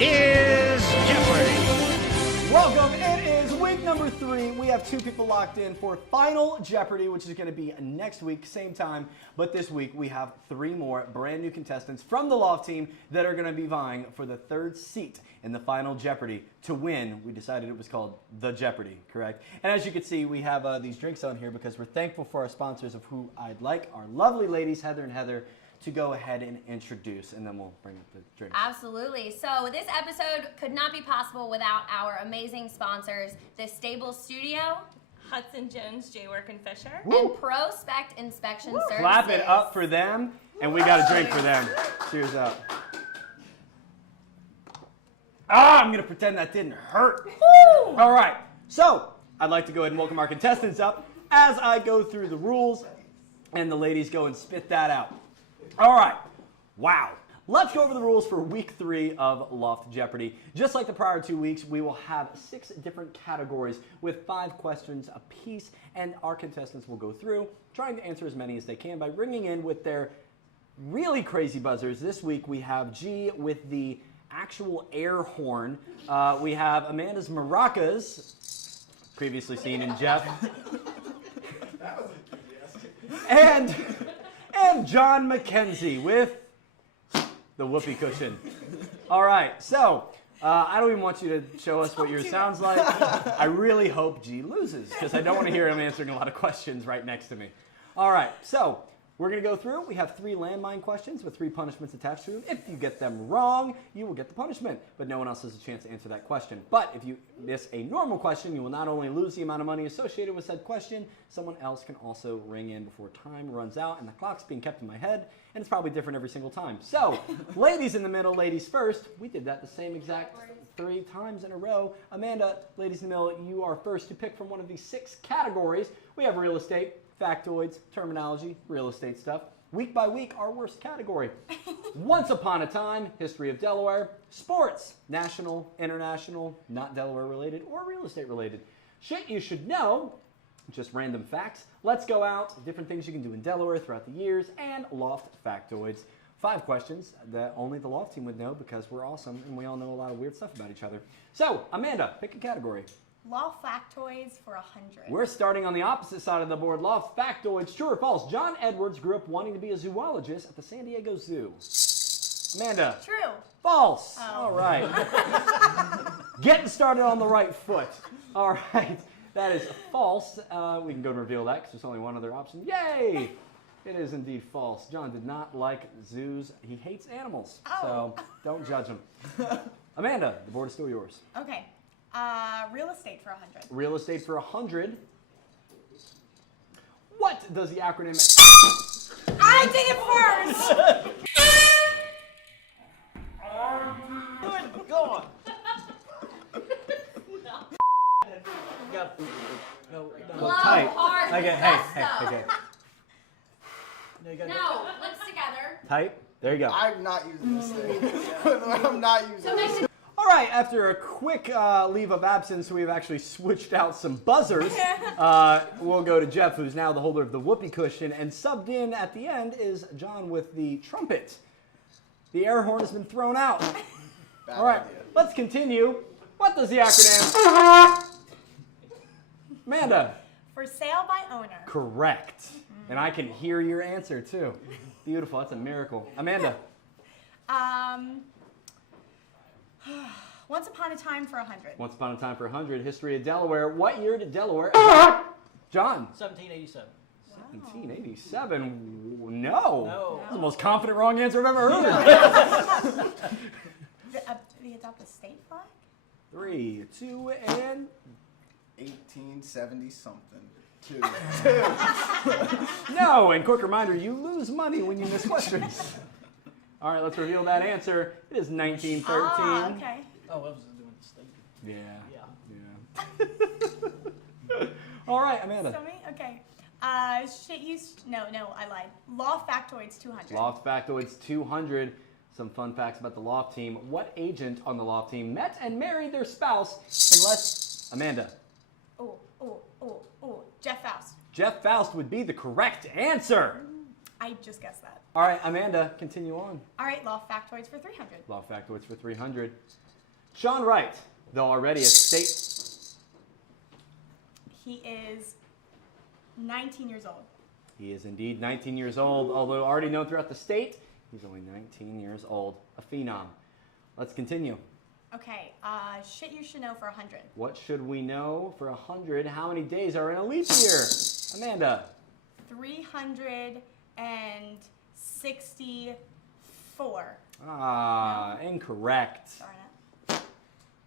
is Jeopardy! Welcome. It is week number 3. We have 2 people locked in for Final Jeopardy, which is going to be next week, same time. But this week we have 3 more brand new contestants from the Loft team that are going to be vying for the 3rd seat in the Final Jeopardy to win. We decided it was called the Jeopardy, correct? And as you can see, we have these drinks on here because we're thankful for our sponsors, of who I'd like our lovely ladies, Heather and Heather, to go ahead and introduce, and then we'll bring up the drinks. Absolutely. So this episode could not be possible without our amazing sponsors, the Stable Studio, Hudson, Jones, Jaywork, and Fisher, and Pro-spect Inspection Services. Clap it up for them, and we got a drink for them. Cheers up. I'm going to pretend that didn't hurt. Woo! All right, so I'd like to go ahead and welcome our contestants up as I go through the rules, and the ladies go and spit that out. All right, wow. Let's go over the rules for week 3 of Loft Jeopardy. Just like the prior 2 weeks, we will have 6 different categories with 5 questions apiece, and our contestants will go through trying to answer as many as they can by ringing in with their really crazy buzzers. This week we have G with the actual air horn. We have Amanda's maracas, previously seen in Geoff. That was enthusiastic. And John McKenzie with the whoopee cushion. All right, so I don't even want you to show us what yours sounds like. I really hope G loses because I don't want to hear him answering a lot of questions right next to me. All right, so we're going to go through. We have 3 landmine questions with 3 punishments attached to them. If you get them wrong, you will get the punishment, but no one else has a chance to answer that question. But if you miss a normal question, you will not only lose the amount of money associated with said question, someone else can also ring in before time runs out, and the clock's being kept in my head, and it's probably different every single time. So, ladies in the middle, ladies first. We did that the same exact 3 times in a row. Amanda, ladies in the middle, you are first to pick from one of these 6 categories. We have real estate, factoids, terminology, real estate stuff. Week by week, our worst category. Once upon a time, history of Delaware, sports, national, international, not Delaware related, or real estate related. Shit you should know, just random facts. Let's go out, different things you can do in Delaware throughout the years, and Loft factoids. 5 questions that only the Loft team would know because we're awesome and we all know a lot of weird stuff about each other. So, Amanda, pick a category. Loft factoids for 100. We're starting on the opposite side of the board. Loft factoids, true or false? John Edwards grew up wanting to be a zoologist at the San Diego Zoo. Amanda. True. False. Oh. All right. Getting started on the right foot. All right. That is false. We can go and reveal that because there's only one other option. Yay! It is indeed false. John did not like zoos. He hates animals. Oh. So don't judge him. Amanda, the board is still yours. Okay. Real estate for 100. Real estate for 100. What does the acronym... I did it first! Go on. Blow tight. hard. Okay, hey, okay. No, lips together. Tight. There you go. I'm not using this thing. I'm not using this. All right, after a quick leave of absence, we've actually switched out some buzzers. We'll go to Geoff, who's now the holder of the whoopee cushion, and subbed in at the end is John with the trumpet. The air horn has been thrown out. All right, let's continue. What does the acronym... Amanda. For sale by owner. Correct. And I can hear your answer, too. Beautiful. That's a miracle. Amanda. Once upon a time for 100. Once upon a time for 100. History of Delaware. What year did Delaware... John. 1787. 1787? No. No. That's the most confident wrong answer I've ever heard. Did they adopt a state flag? 3, 2, and... 1870 something. 2. No, and quick reminder, you lose money when you miss questions. All right, let's reveal that answer. It is 1913. Ah, okay. Oh, I was doing the state. Yeah. All right, Amanda. So me? Okay. No, I lied. Loft factoids 200. Loft factoids 200. Some fun facts about the Loft team. What agent on the Loft team met and married their spouse in less... Amanda. Geoff Ballantyne. Geoff Ballantyne would be the correct answer. I just guessed that. All right, Amanda, continue on. All right, loft factoids for 300. Loft factoids for 300. Sean Wright, though already a state. He is 19 years old. He is indeed 19 years old, although already known throughout the state. He's only 19 years old, a phenom. Let's continue. Okay, shit you should know for 100. What should we know for 100? How many days are in a leap year? Amanda. 364. Ah, incorrect. Darn it.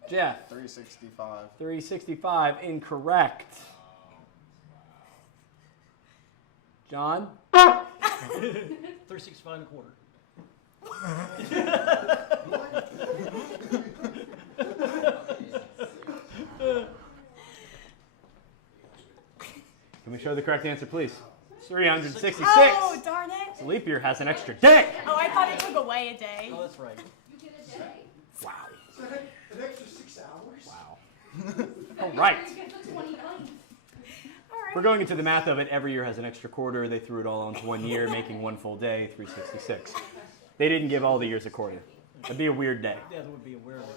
Jeff. 365. 365, incorrect. John. 365 and a quarter. Can we show the correct answer, please? 366. Oh, darn it. The leap year has an extra day. Oh, I thought it took away a day. Oh, that's right. Wow. An extra 6 hours? Wow. All right. All right. We're going into the math of it. Every year has an extra quarter. They threw it all into 1 year, making one full day, 366. They didn't give all the years a quarter. That'd be a weird day. Yeah, that would be a weird one.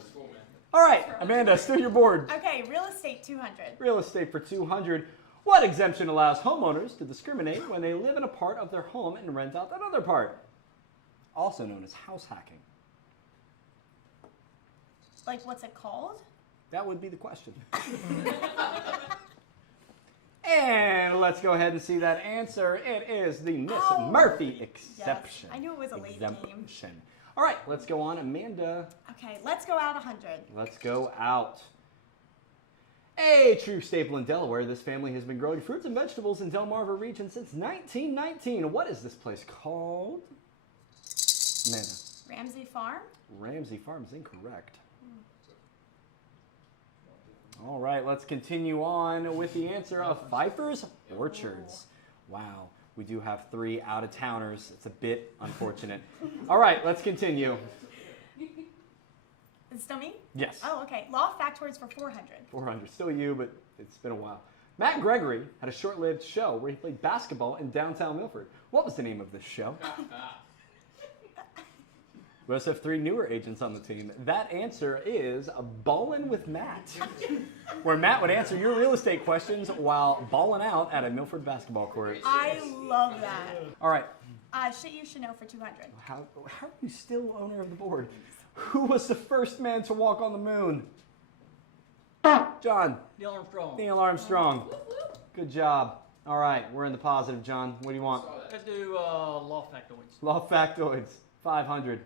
All right, Amanda, still your board. Okay, real estate 200. Real estate for 200. What exemption allows homeowners to discriminate when they live in a part of their home and rent out that other part? Also known as house hacking. Like, what's it called? That would be the question. And let's go ahead and see that answer. It is the Miss Murphy exception. Yes, I knew it was a late game. Exemption. All right, let's go on. Amanda. Okay, let's go out 100. Let's go out. A true staple in Delaware, this family has been growing fruits and vegetables in Delmarva region since 1919. What is this place called? Amanda. Ramsey Farm? Ramsey Farm is incorrect. All right, let's continue on with the answer of Pfeiffer's Orchards. Wow, we do have 3 out-of-towners. It's a bit unfortunate. All right, let's continue. Is it still me? Yes. Oh, okay. Loft factoids for 400. 400. Still you, but it's been a while. Matt Gregory had a short-lived show where he played basketball in downtown Milford. What was the name of this show? We also have 3 newer agents on the team. That answer is Ballin' with Matt, where Matt would answer your real estate questions while balling out at a Milford basketball court. I love that. All right. Shit you should know for 200. How are you still owner of the board? Who was the first man to walk on the moon? John. Neil Armstrong. Neil Armstrong. Good job. All right, we're in the positive, John. What do you want? Let's do loft factoids. Loft factoids, 500.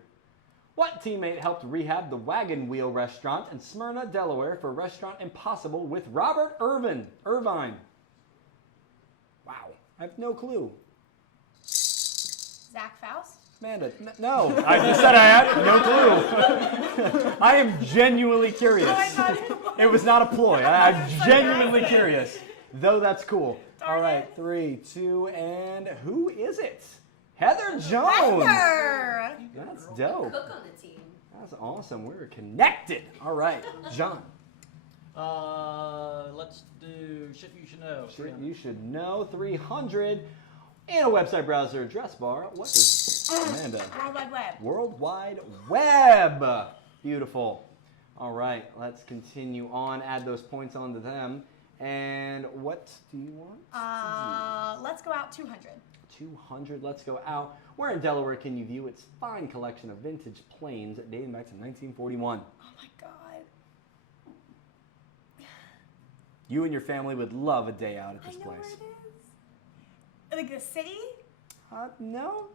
What teammate helped rehab the Wagon Wheel restaurant in Smyrna, Delaware for Restaurant Impossible with Robert Irvine? Wow, I have no clue. Zach Foust? Amanda, no. I just said I had no clue. I am genuinely curious. Oh, I thought It was not a ploy. I'm genuinely curious. Though that's cool. Darn All right, it. 3, 2, and who is it? Heather Jones. Heather! That's dope. Cook on the team. That's awesome. We're connected. All right, John. Let's do shit you should know. Shit you should know. 300. In a website browser address bar, what is Amanda? World Wide Web. World Wide Web. Beautiful. All right, let's continue on. Add those points onto them. And what do you want? Let's go out 200. 200. Let's go out. Where in Delaware can you view its fine collection of vintage planes dating back to 1941? Oh my god. You and your family would love a day out at I this know place. where it is. Like the city? No.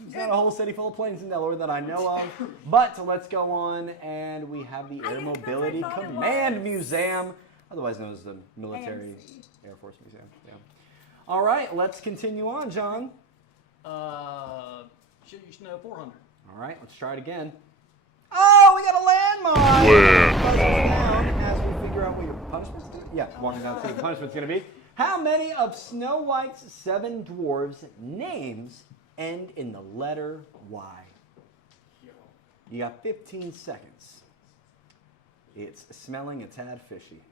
There's not a whole city full of planes in Delaware that I know of. But let's go on, and we have the Air think that's what I Mobility thought it Command was. Museum, otherwise known as the Military AMC. Air Force Museum. Yeah. All right, let's continue on, John. Shit you should know 400. All right, let's try it again. Oh, we got a landmine! Landmine! As we figure out what your punishment's going to be. Yeah, walking down to see what the punishment's going to be. How many of Snow White's 7 dwarves' names end in the letter Y? You got 15 seconds. It's smelling a tad fishy.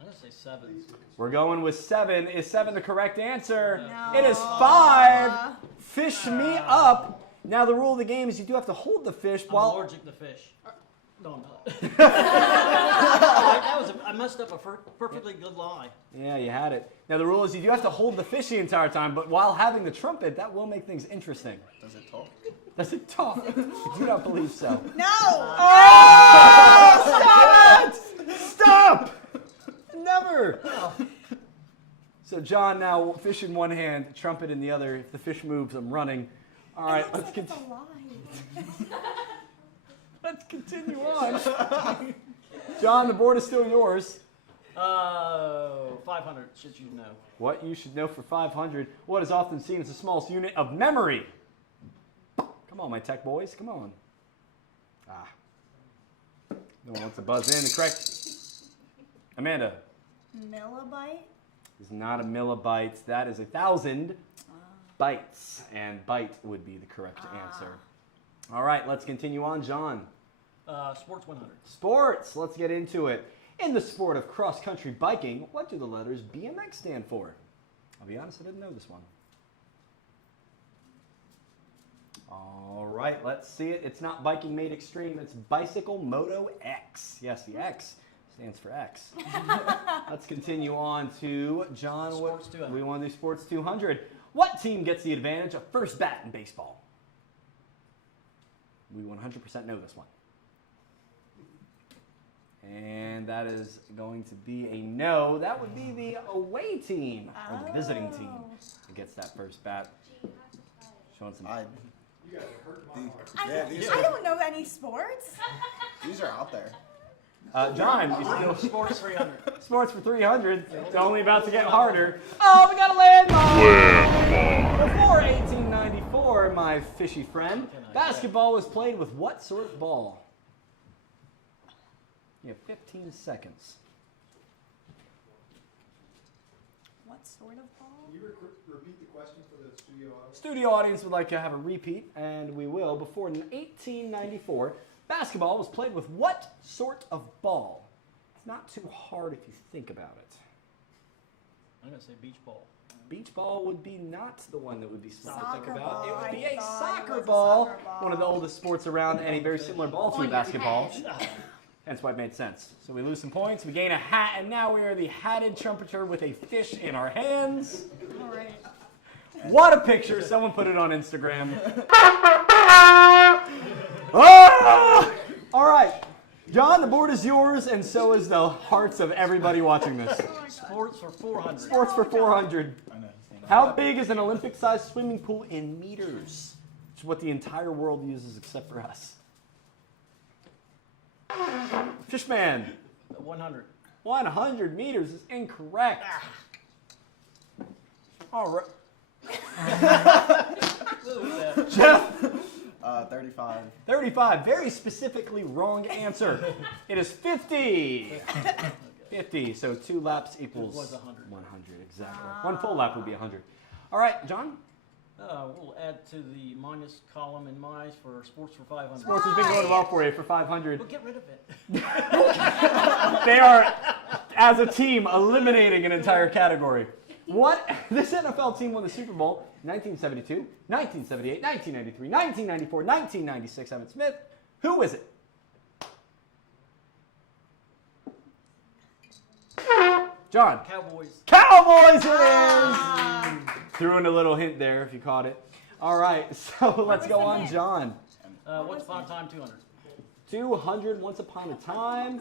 I'm going to say 7. We're going with 7. Is 7 the correct answer? No. It is 5. Fish me up. Now the rule of the game is you do have to hold the fish I'm while... allergic to fish. No, I'm not. I messed up a perfectly good lie. Yeah, you had it. Now the rule is you do have to hold the fish the entire time, but while having the trumpet, that will make things interesting. Does it talk? Does it talk? I do not believe so. No! Oh! Stop it! Stop! Never! So John now, fish in one hand, trumpet in the other. If the fish moves, I'm running. All right, It looks like it's alive. let's continue on. John, the board is still yours. 500. Shit you know. What you should know for 500. What is often seen as the smallest unit of memory. Come on, my tech boys. Come on. No one wants to buzz in. The correct. Amanda. Millibyte? Is not a millibyte. That is 1,000 bytes. And byte would be the correct answer. All right, let's continue on. John. Sports 100. Sports. Let's get into it. In the sport of cross-country biking, what do the letters BMX stand for? I'll be honest, I didn't know this one. All right, let's see it. It's not biking made extreme. It's Bicycle Moto X. Yes, the X stands for X. Let's continue on to John. Sports 200. We want to do Sports 200. What team gets the advantage of first bat in baseball? We 100% know this one. And that is going to be a no. That would be the away team, or the visiting team, that gets that first bat. Showing some... I I don't know any sports. These are out there. John, you still... Sports 300. Sports for 300. It's only about to get harder. Oh, we got a landmine! Before 1894, my fishy friend, basketball was played with what sort of ball? You have 15 seconds. What sort of ball? Can you repeat the question for the studio audience? Studio audience would like to have a repeat, and we will. Before 1894, basketball was played with what sort of ball? It's not too hard if you think about it. I'm going to say beach ball. Beach ball would be not the one that would be specific Soccer about. It ball. would be I a thought soccer it was a ball, soccer ball. one of the oldest sports around, and a very similar ball to On a your basketball. head. Hence why it made sense. So we lose some points, we gain a hat, and now we are the hatted trumpeter with a fish in our hands. All right. What a picture! Someone put it on Instagram. Ah! All right, John, the board is yours, and so is the hearts of everybody watching this. Sports for 400. Sports for 400. How big is an Olympic-sized swimming pool in meters? Which is what the entire world uses except for us. Fishman. 100. 100 meters is incorrect. All right. Geoff. 35. 35. Very specifically wrong answer. It is 50. 50. So 2 laps equals It was 100. 100, exactly. 1 full lap would be 100. All right, John. We'll add to the minus column in mice for sports for 500. Sports has been going well for you for 500. We'll get rid of it. They are, as a team, eliminating an entire category. What? This NFL team won the Super Bowl in 1972, 1978, 1993, 1994, 1996. Evan Smith. Who is it? John. Cowboys. Cowboys it is! Threw in a little hint there if you caught it. All right, so let's go on, John. Once upon a time, 200. 200 once upon a time.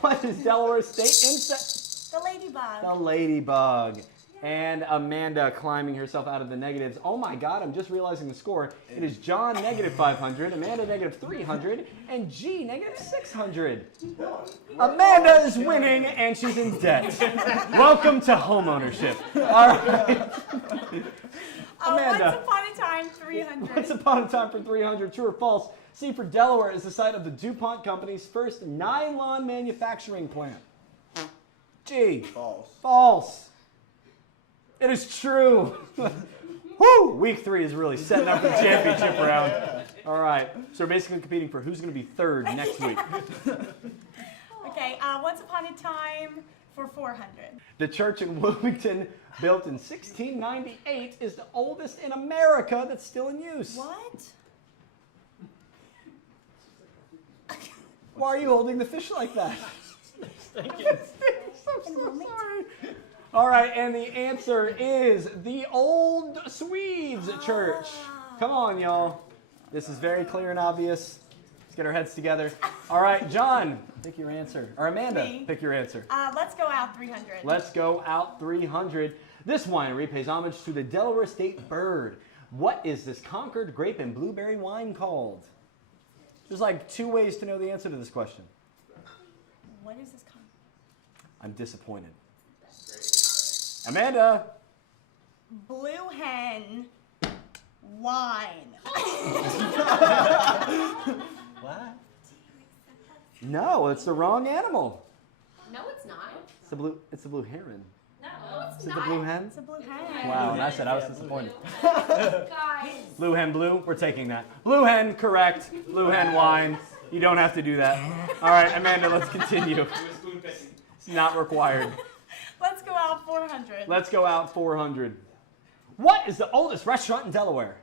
What is Delaware State insect? The ladybug. The ladybug. And Amanda climbing herself out of the negatives. Oh my God, I'm just realizing the score. It is John negative 500, Amanda negative 300, and G negative 600. Amanda is winning and she's in debt. Welcome to homeownership. All right. Amanda. Once upon a time, 300. Once upon a time for 300, true or false? C for Delaware is the site of the DuPont Company's first nylon manufacturing plant. G. False. False. It is true. Woo! Week 3 is really setting up for the championship round. All right. So we're basically competing for who's going to be third next week. Okay, once upon a time, For 400. The church in Wilmington, built in 1698, is the oldest in America that's still in use. What? Why are you holding the fish like that? Thank you. I'm so sorry. All right, and the answer is the Old Swedes Church. Come on, y'all. This is very clear and obvious. Let's get our heads together. All right, John, pick your answer. Or Amanda, Me. pick your answer. Let's go out 300. Let's go out 300. This winery pays homage to the Delaware state bird. What is this Concord grape and blueberry wine called? There's like 2 ways to know the answer to this question. What is this called? I'm disappointed. Amanda. Blue hen wine. What? No, it's the wrong animal. No, it's not. It's the blue heron. No, it's Is it not. the blue hen? It's a blue hen. Wow, and I said I was disappointed. Guys. Blue hen blue, we're taking that. Blue hen, correct. Blue hen wine. You don't have to do that. All right, Amanda, let's continue. It's not required. Let's go out 400. Let's go out 400. What is the oldest restaurant in Delaware?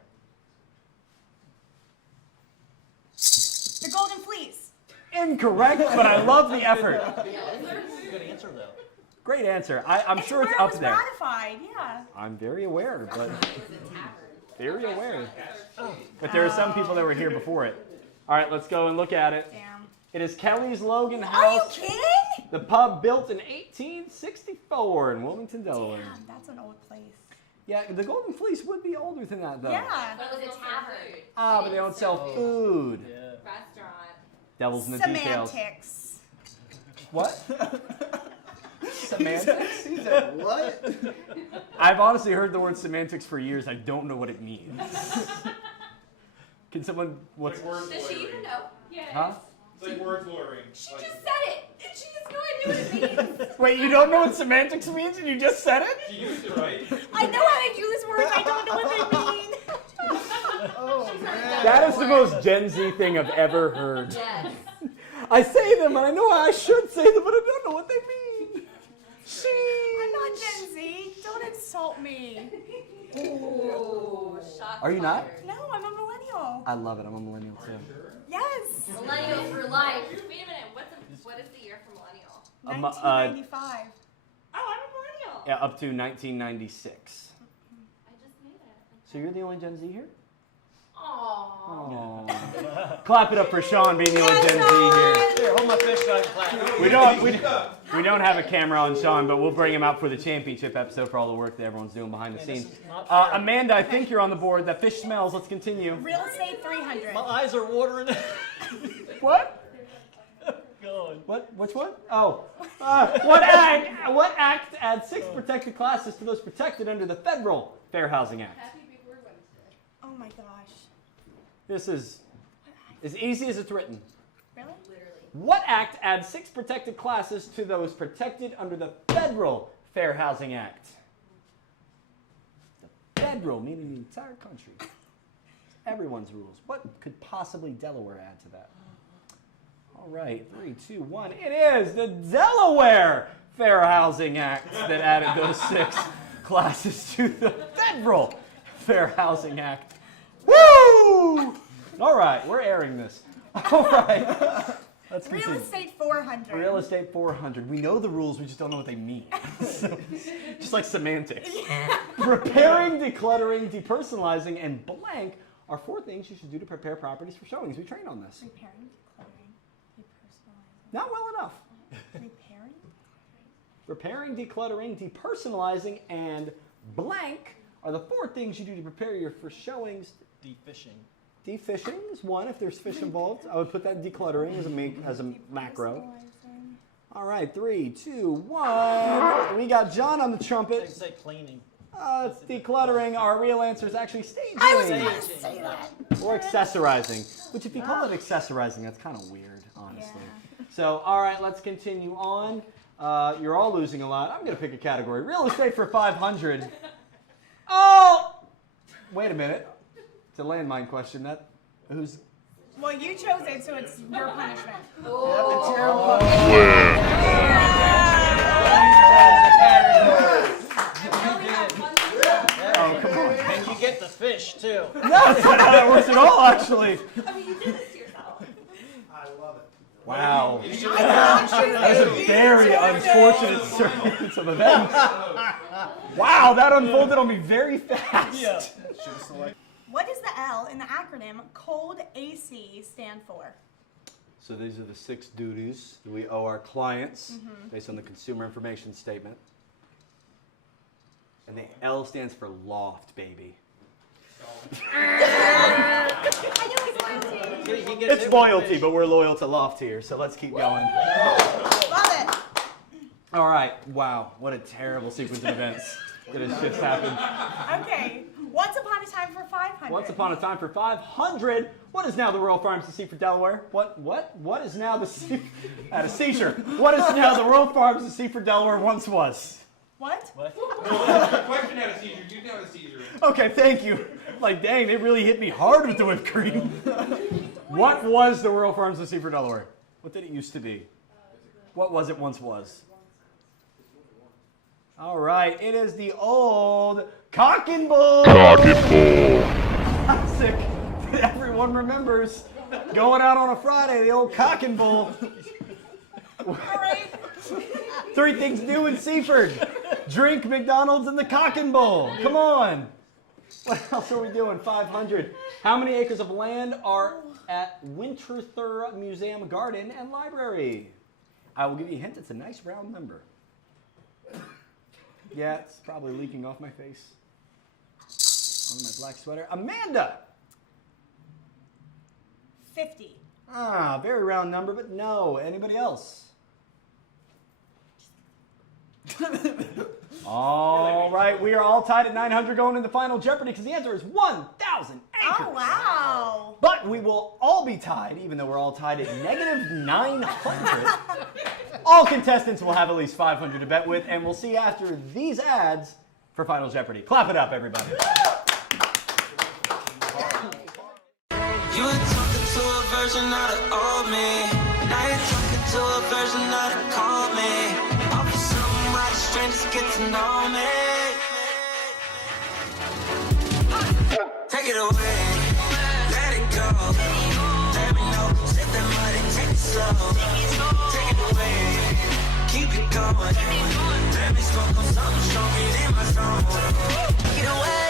The Golden Fleece. Incorrect, but I love the effort. Good answer, though. Great answer. I'm sure it's where it up was there. ratified, yeah. I'm very aware, but very aware. But there are some people that were here before it. All right, let's go and look at it. Damn. It is Kelly's Logan Are you House, kidding? the pub built in 1864 in Wilmington, Delaware. Damn, that's an old place. Yeah, the Golden Fleece would be older than that, though. Yeah. But it was a tavern. Ah, but they don't sell food. Yeah. Restaurant. Devil's in the details. Semantics. What? Semantics? He said, what? I've honestly heard the word semantics for years. I don't know what it means. Can someone? What's? Does she even know? Yes. Huh? It's like word lawyering. She just said it, and she has no idea what it means. Wait, you don't know what semantics means, and you just said it? She used it right. I know how to use words, I don't know what they mean. Oh, man. That is the most Gen Z thing I've ever heard. Yes. I say them, and I know I should say them, but I don't know what they mean. I'm not Gen Z. Don't insult me. Ooh, shots Are you not? fired. No, I'm a millennial. I love it. I'm a millennial too. Yes. Millennial for life. Wait a minute. What is the year for millennial? 1995. Oh, I'm a millennial. Yeah, up to 1996. I just made it. So you're the only Gen Z here? Aww. Aww. Clap it up for Sean being the only Gen Z here. Here, hold my fish so I can clap. We don't have a camera on Sean, but we'll bring him out for the championship episode for all the work that everyone's doing behind the scenes. Amanda, I think you're on the board. That fish smells. Let's continue. Real estate 300. My eyes are watering. What? God. What? Which one? Oh. What act adds 6 protected classes to those protected under the Federal Fair Housing Act? Oh my gosh. This is as easy as it's written. Really? Literally. What act adds 6 protected classes to those protected under the Federal Fair Housing Act? The federal, meaning the entire country. Everyone's rules. What could possibly Delaware add to that? All right, 3, 2, 1. It is the Delaware Fair Housing Act that added those 6 classes to the Federal Fair Housing Act. Woo! All right, we're airing this. All right, let's Real continue. estate 400. Real estate 400. We know the rules, we just don't know what they mean. Just like semantics. Preparing, decluttering, depersonalizing, and blank are 4 things you should do to prepare properties for showings. We train on this. Repairing, decluttering, depersonalizing. Not well enough. Repairing? Preparing, decluttering, depersonalizing, and blank are the 4 things you do to prepare your for showings. Defishing. Defishing is one if there's fish involved. I would put that decluttering as a macro. Depersonalizing. All right, 3, 2, 1. We got John on the They trumpet. say cleaning. It's decluttering. Our real answer is actually staging. I was going to say that. Or accessorizing. Which if you call it accessorizing, that's kind of weird, honestly. Yeah. So, all right, let's continue on. You're all losing a lot. I'm going to pick a category. Real estate for 500. Oh! Wait a minute. It's a landmine question. Who's... Well, you chose it, so it's your punishment. That's a terrible. Oh, come on. And you get the fish too. No, that's not how that works at all, actually. I mean, you did this to yourself. I love it. Wow. That was a very unfortunate sequence of events. Wow, that unfolded on me very fast. Yeah. What does the L in the acronym Cold AC stand for? So these are the 6 duties that we owe our clients based on the consumer information statement. And the L stands for loft, baby. I knew it was loyalty. He gets It's it loyalty, with but we're loyal to Loft here, so let's keep going. Love it. All right, wow, what a terrible sequence of events that has just happened. Okay. Once upon a time for 500. Once upon a time for 500, what is now the Royal Pharmacy for Delaware? What is now the I had a seizure. What is now the Royal Pharmacy for Delaware once was? What? What? The question had a seizure. You didn't have a seizure. Okay, thank you. Like, dang, it really hit me hard with the whipped cream. What was the Royal Pharmacy for Delaware? What did it used to be? What was it once was? All right, it is the old Cock and Bull. Cock and Bull. Classic that everyone remembers. Going out on a Friday, the old Cock and Bull. All right. 3 things new in Seaford. Drink McDonald's and the Cock and Bull. Come on. What else are we doing? 500. How many acres of land are at Winterthur Museum Garden and Library? I will give you a hint. It's a nice round number. Yeah, it's probably leaking off my face. On my black sweater. Amanda! 50. Ah, very round number, but no. Anybody else? All right, we are all tied at 900 going into Final Jeopardy because the answer is 1,000 acres. Oh, wow. But we will all be tied, even though we're all tied at negative 900. All contestants will have at least 500 to bet with, and we'll see after these ads for Final Jeopardy. Clap it up, everybody. You were talking to a version of the old me. Now you're talking to a version of the cold me. I'll be somebody strangers get to know me. Take it away, let it go. Let me know, set that money, take it slow. Take it away, keep it going. Let me smoke on something strong in my zone. Take it away,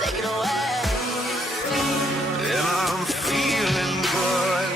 take it away. And I'm feeling good.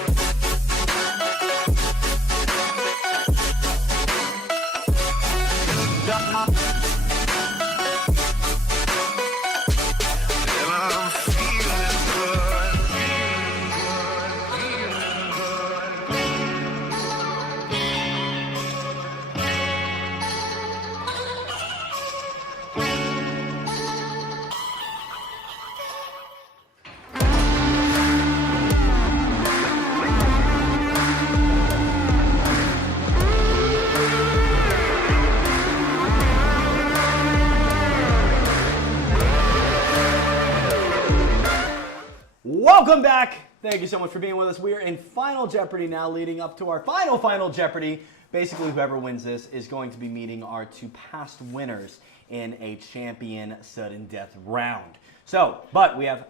Welcome back. Thank you so much for being with us. We are in Final Jeopardy now, leading up to our final Jeopardy. Basically, whoever wins this is going to be meeting our 2 past winners in a champion sudden death round. So, but we have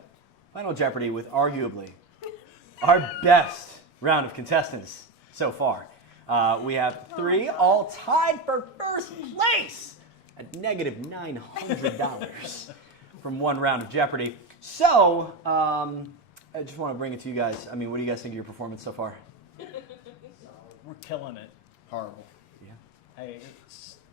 Final Jeopardy with arguably our best round of contestants so far. We have 3 all tied for first place at negative $900 from one round of Jeopardy. So, I just want to bring it to you guys. I mean, what do you guys think of your performance so far? We're killing it. Horrible. Yeah. Hey, it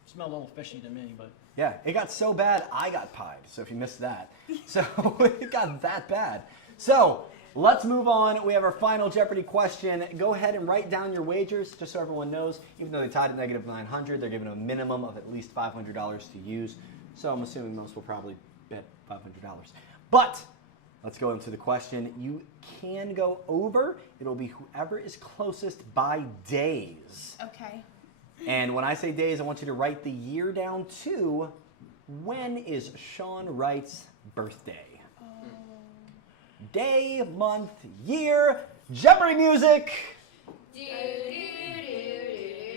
smelled a little fishy to me, but Yeah, it got so bad, I got pied. So if you missed that. So it got that bad. So let's move on. We have our Final Jeopardy question. Go ahead and write down your wagers, just so everyone knows. Even though they tied at negative 900, they're given a minimum of at least $500 to use. So I'm assuming most will probably bet $500. But let's go into the question. You can go over. It'll be whoever is closest by days. Okay. And when I say days, I want you to write the year down too. When is Sean Wright's birthday? Day, month, year, Jeopardy music! Do do do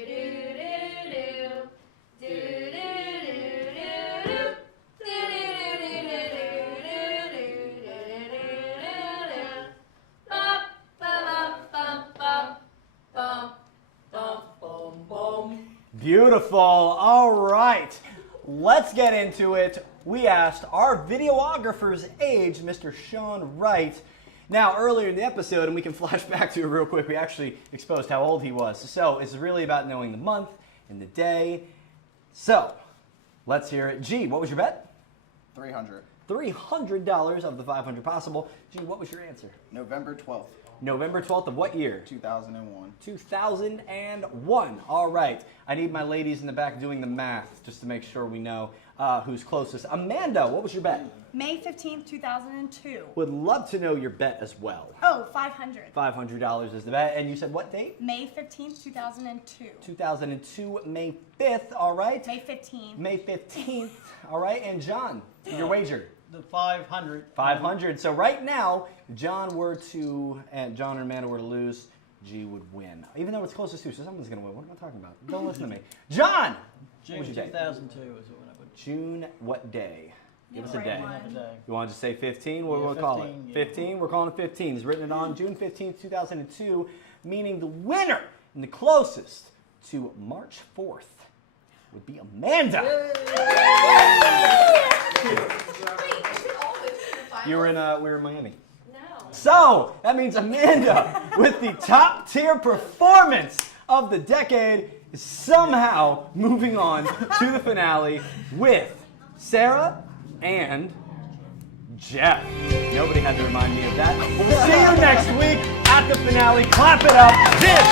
do do do do Beautiful. All right. Let's get into it. We asked our videographer's age, Mr. Sean Wright. Now, earlier in the episode, and we can flash back to it real quick, we actually exposed how old he was. So it's really about knowing the month and the day. So let's hear it. G, what was your bet? $300. $300 of the 500 possible. G, what was your answer? November 12th, November 12th of what year? 2001. 2001. All right. I need my ladies in the back doing the math just to make sure we know who's closest. Amanda, what was your bet? May 15th, 2002. Would love to know your bet as well. Oh, 500. $500 is the bet. And you said what date? May 15th, 2002. 2002, May 5th. All right. May 15th. May 15th. All right. And John, your wager? The 500. 500. So right now, John and Amanda were to lose, G would win. Even though it's closest to, so someone's going to win. What am I talking about? Don't listen to me. John! June What was your date? 2002 is what I would. June, what day? Give us a Right day. one. Have a day. You want to just say 15? What do we Yeah, want to call it? 15, yeah. 15? We're calling it 15. He's written it on June 15th, 2002, meaning the winner and the closest to March 4th would be Amanda. We were in Miami. No. So that means Amanda, with the top tier performance of the decade, is somehow moving on to the finale with Sarah and Geoff. Nobody had to remind me of that. We'll see you next week at the finale. Clap it up. This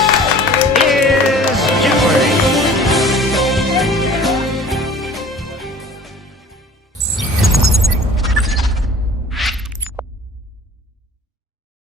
is Jeopardy!